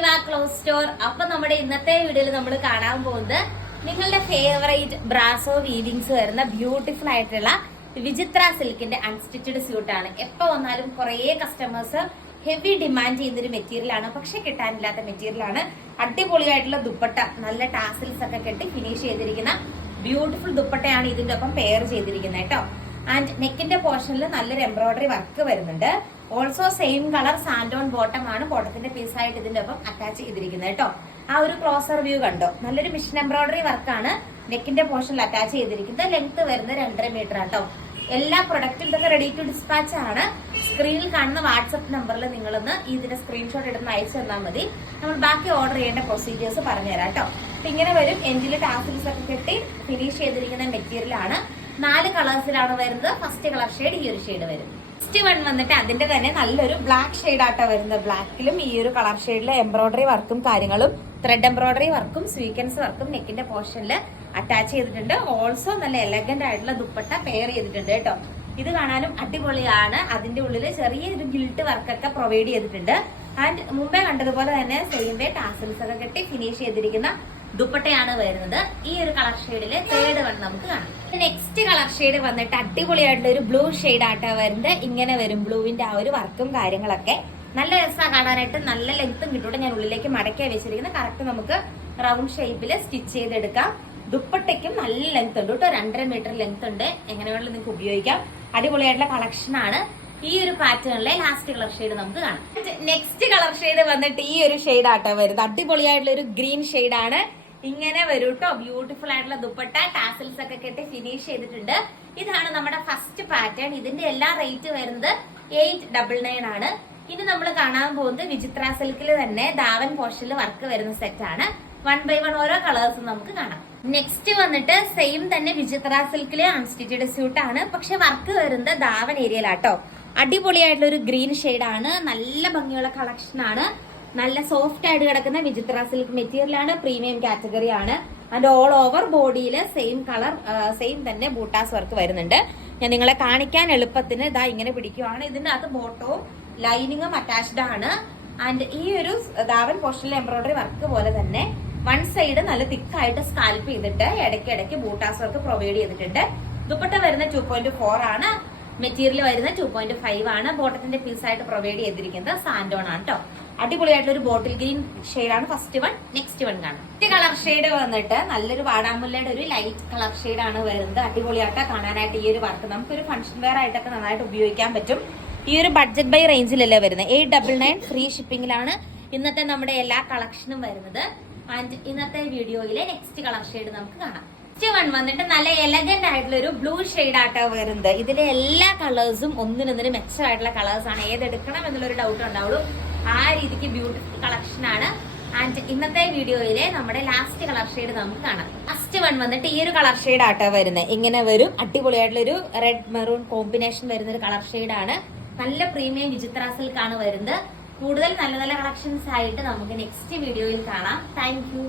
നിവ cloth store. അപ്പൊ നമ്മുടെ ഇന്നത്തെ വീഡിയോയിൽ നമ്മൾ കാണാൻ പോകുന്നത് നിങ്ങളുടെ ഫേവറേറ്റ് ബ്രാസോ വീവിങ്സ് വരുന്ന ബ്യൂട്ടിഫുൾ ആയിട്ടുള്ള വിചിത്ര സിൽക്കിന്റെ അൺസ്റ്റിച്ചഡ് സ്യൂട്ട് ആണ്. എപ്പോ വന്നാലും കുറെ കസ്റ്റമേഴ്സ് ഹെവി ഡിമാൻഡ് ചെയ്യുന്ന ഒരു മെറ്റീരിയൽ ആണ്, പക്ഷെ കിട്ടാനില്ലാത്ത മെറ്റീരിയൽ ആണ്. അടിപൊളിയായിട്ടുള്ള ദുപ്പട്ട, നല്ല ടാസിൽസ് ഒക്കെ കെട്ടി ഫിനിഷ് ചെയ്തിരിക്കുന്ന ബ്യൂട്ടിഫുൾ ദുപ്പട്ടയാണ് ഇതിന്റെ ഒപ്പം പെയർ ചെയ്തിരിക്കുന്നത് കേട്ടോ. ആൻഡ് നെക്കിന്റെ പോർഷനിൽ നല്ലൊരു എംബ്രോയിഡറി വർക്ക് വരുന്നുണ്ട്. ഓൾസോ സെയിം കളർ സാൻഡോൺ ബോട്ടം ആണ് ബോട്ടത്തിന്റെ പീസായിട്ട് ഇതിന്റെ ഒപ്പം അറ്റാച്ച് ചെയ്തിരിക്കുന്നത് കേട്ടോ. ആ ഒരു ക്ലോസർ വ്യൂ കണ്ടോ, നല്ലൊരു മിഷൻ എംബ്രോയിഡറി വർക്കാണ് നെക്കിന്റെ പോർഷനിൽ അറ്റാച്ച് ചെയ്തിരിക്കുന്നത്. ലെങ്ത് വരുന്നത് 2.5 മീറ്റർ ആട്ടോ. എല്ലാ പ്രൊഡക്റ്റും ഇതൊക്കെ റെഡി ടു ഡിസ്പാച്ച് ആണ്. സ്ക്രീനിൽ കാണുന്ന വാട്സ്ആപ്പ് നമ്പറിൽ നിങ്ങളൊന്ന് ഇതിന്റെ സ്ക്രീൻഷോട്ട് എടുത്ത് അയച്ചു തന്നാൽ മതി. നമ്മൾ ബാക്കി ഓർഡർ ചെയ്യേണ്ട പ്രൊസീജിയേഴ്സ് പറഞ്ഞുതരാം കേട്ടോ. അപ്പൊ ഇങ്ങനെ വരും. എൻഡിൽ ടാസിൽസ് ഒക്കെ കെട്ടി ഫിനിഷ് ചെയ്തിരിക്കുന്ന മെറ്റീരിയൽ ആണ്. 4 കളേഴ്സിലാണ് വരുന്നത്. ഫസ്റ്റ് കളർ ഷെയ്ഡ് ഈ ഒരു ഷെയ്ഡ് വരും. ഫസ്റ്റ് വൺ വന്നിട്ട് അതിന്റെ തന്നെ നല്ലൊരു ബ്ലാക്ക് ഷെയ്ഡ് ആട്ടോ വരുന്നത്. ബ്ലാക്കിലും ഈ ഒരു കളർ ഷെയ്ഡിലെ എംബ്രോയിഡറി വർക്കും കാര്യങ്ങളും ത്രെഡ് എംബ്രോയിഡറി വർക്കും സ്വീക്വൻസ് വർക്കും നെക്കിന്റെ പോർഷനിൽ അറ്റാച്ച് ചെയ്തിട്ടുണ്ട്. ഓൾസോ നല്ല എലഗന്റ് ആയിട്ടുള്ള ദുപ്പട്ട പെയർ ചെയ്തിട്ടുണ്ട് കേട്ടോ. ഇത് കാണാനും അടിപൊളിയാണ്. അതിന്റെ ഉള്ളിൽ ചെറിയൊരു ഗിൽട്ട് വർക്കൊക്കെ പ്രൊവൈഡ് ചെയ്തിട്ടുണ്ട്. ആൻഡ് മുമ്പേ കണ്ടതുപോലെ തന്നെ സെയിം വേ ടാസിൽസ് ഒക്കെ കെട്ടി ഫിനിഷ് ചെയ്തിരിക്കുന്ന ദുപ്പട്ടയാണ് വരുന്നത്. ഈ ഒരു കളർ ഷെയ്ഡില് തേർഡ് വൺ നമുക്ക് കാണാം. നെക്സ്റ്റ് കളർ ഷെയ്ഡ് വന്നിട്ട് അടിപൊളിയായിട്ടുള്ള ഒരു ബ്ലൂ ഷെയ്ഡ് ആട്ടോ വരുന്നത്. ഇങ്ങനെ വരും ബ്ലൂവിന്റെ ആ ഒരു വർക്കും കാര്യങ്ങളൊക്കെ നല്ല രസമാണ് കാണാനായിട്ട്. നല്ല ലെങ്ത്തും കിട്ടൂടെ. ഞാൻ ഉള്ളിലേക്ക് മടക്കിയാ വെച്ചിരിക്കുന്നത്. കറക്റ്റ് നമുക്ക് റൗണ്ട് ഷേപ്പിൽ സ്റ്റിച്ച് ചെയ്തെടുക്കാം. ദുപ്പട്ടയ്ക്കും നല്ല ലെങ്ത് ഉണ്ട് കേട്ടോ. 2.5 മീറ്റർ ലെങ്ത് ഉണ്ട്. എങ്ങനെ വേണമെങ്കിലും നിങ്ങൾക്ക് ഉപയോഗിക്കാം. അടിപൊളിയായിട്ടുള്ള കളക്ഷൻ ആണ്. ഈ ഒരു പാറ്റേണിലെ ലാസ്റ്റ് കളർ ഷെയ്ഡ് നമുക്ക് കാണാം. നെക്സ്റ്റ് കളർ ഷെയ്ഡ് വന്നിട്ട് ഈ ഒരു ഷെയ്ഡ് ആട്ടോ വരുന്നത്. അടിപൊളിയായിട്ടുള്ള ഒരു ഗ്രീൻ ഷെയ്ഡ് ആണ്. ഇങ്ങനെ വരും കേട്ടോ. ബ്യൂട്ടിഫുൾ ആയിട്ടുള്ള ദുപ്പട്ട ടാസിൽസ് ഒക്കെ കെട്ടി ഫിനിഷ് ചെയ്തിട്ടുണ്ട്. ഇതാണ് നമ്മുടെ ഫസ്റ്റ് പാറ്റേൺ. ഇതിന്റെ എല്ലാ റേറ്റ് വരുന്നത് 899 ആണ്. ഇനി നമ്മൾ കാണാൻ പോകുന്നത് വിചിത്ര സിൽക്കിൽ തന്നെ ദാവൻ പോർഷനിൽ വർക്ക് വരുന്ന സെറ്റ് ആണ്. 1 by 1 ഓരോ കളേഴ്സും നമുക്ക് കാണാം. നെക്സ്റ്റ് വന്നിട്ട് സെയിം തന്നെ വിചിത്ര സിൽക്കിലെ അൺസ്റ്റിച്ചഡ് സ്യൂട്ട് ആണ്, പക്ഷെ വർക്ക് വരുന്നത് ദാവൻ ഏരിയയിലാട്ടോ. അടിപൊളിയായിട്ടുള്ള ഒരു ഗ്രീൻ ഷെയ്ഡ് ആണ്. നല്ല ഭംഗിയുള്ള കളക്ഷൻ ആണ്. നല്ല സോഫ്റ്റ് ആയിട്ട് കിടക്കുന്ന വിചിത്ര സിൽക്ക് മെറ്റീരിയൽ ആണ്. പ്രീമിയം കാറ്റഗറി ആണ്. ആൻഡ് ഓൾ ഓവർ ബോഡിയിൽ സെയിം കളർ സെയിം തന്നെ ബൂട്ടാസ് വർക്ക് വരുന്നുണ്ട്. ഞാൻ നിങ്ങളെ കാണിക്കാൻ എളുപ്പത്തിന് ഇതാ ഇങ്ങനെ പിടിക്കുവാണ്. ഇതിന്റെ അകത്ത് ബോട്ടവും ലൈനിങ്ങും അറ്റാച്ച്ഡ് ആണ്. ആൻഡ് ഈ ഒരു ദാവൻ പോർഷനിലെ എംബ്രോയിഡറി വർക്ക് പോലെ തന്നെ വൺ സൈഡ് നല്ല തിക്കായിട്ട് സ്കാൽപ്പ് ചെയ്തിട്ട് ഇടയ്ക്കിടയ്ക്ക് ബൂട്ടാസ് വർക്ക് പ്രൊവൈഡ് ചെയ്തിട്ടുണ്ട്. ദുപ്പട്ട വരുന്ന 2.4 ആണ്. മെറ്റീരിയൽ വരുന്ന 2.5 ആണ്. ബോട്ടത്തിന്റെ പീസായിട്ട് പ്രൊവൈഡ് ചെയ്തിരിക്കുന്നത് സാൻഡോൺ ആണ് കേട്ടോ. അടിപൊളിയായിട്ടുള്ള ഒരു ബോട്ടിൽ ഗ്രീൻ ഷെയ്ഡാണ് ഫസ്റ്റ് വൺ. നെക്സ്റ്റ് വൺ കാണാം. ഫസ്റ്റ് കളർ ഷെയ്ഡ് വന്നിട്ട് നല്ലൊരു വാടാമുല്ലയുടെ ഒരു ലൈറ്റ് കളർ ഷെയ്ഡ് ആണ് വരുന്നത്. അടിപൊളിയായിട്ട് കാണാനായിട്ട് ഈ ഒരു വർക്ക് നമുക്കൊരു ഫംഗ്ഷൻ വെയർ ആയിട്ടൊക്കെ നന്നായിട്ട് ഉപയോഗിക്കാൻ പറ്റും. ഈ ഒരു ബഡ്ജറ്റ് ബൈ റേഞ്ചിലല്ലേ വരുന്നത്. 899 ഫ്രീ ഷിപ്പിംഗിലാണ് ഇന്നത്തെ നമ്മുടെ എല്ലാ കളക്ഷനും വരുന്നത്. ആൻഡ് ഇന്നത്തെ വീഡിയോയിലെ നെക്സ്റ്റ് കളർ ഷെയ്ഡ് നമുക്ക് കാണാം. നെക്സ്റ്റ് വൺ വന്നിട്ട് നല്ല എലഗന്റ് ആയിട്ടുള്ള ഒരു ബ്ലൂ ഷെയ്ഡ് ആട്ടോ വരുന്നത്. ഇതിലെ എല്ലാ കളേഴ്സും ഒന്നിനൊന്നിന് മെച്ചമായിട്ടുള്ള കളേഴ്സ് ആണ്. ഏതെടുക്കണം എന്നുള്ളൊരു ഡൗട്ട് ഉണ്ടാവുള്ളൂ. ആ രീതിക്ക് ബ്യൂട്ടിഫുൾ കളക്ഷൻ ആണ്. ആൻഡ് ഇന്നത്തെ വീഡിയോയിലെ നമ്മുടെ ലാസ്റ്റ് കളർ ഷെയ്ഡ് നമുക്ക് കാണാം. ഫസ്റ്റ് വൺ വന്നിട്ട് ഈ ഒരു കളർ ഷെയ്ഡ് ആട്ടോ വരുന്നത്. ഇങ്ങനെ വരും. അടിപൊളിയായിട്ടുള്ള ഒരു റെഡ് മെറൂൺ കോമ്പിനേഷൻ വരുന്ന ഒരു കളർ ഷെയ്ഡ് ആണ്. നല്ല പ്രീമിയം വിചിത്ര സിൽക്ക് ആണ് വരുന്നത്. കൂടുതൽ നല്ല നല്ല കളക്ഷൻസ് ആയിട്ട് നമുക്ക് നെക്സ്റ്റ് വീഡിയോയിൽ കാണാം. Thank you.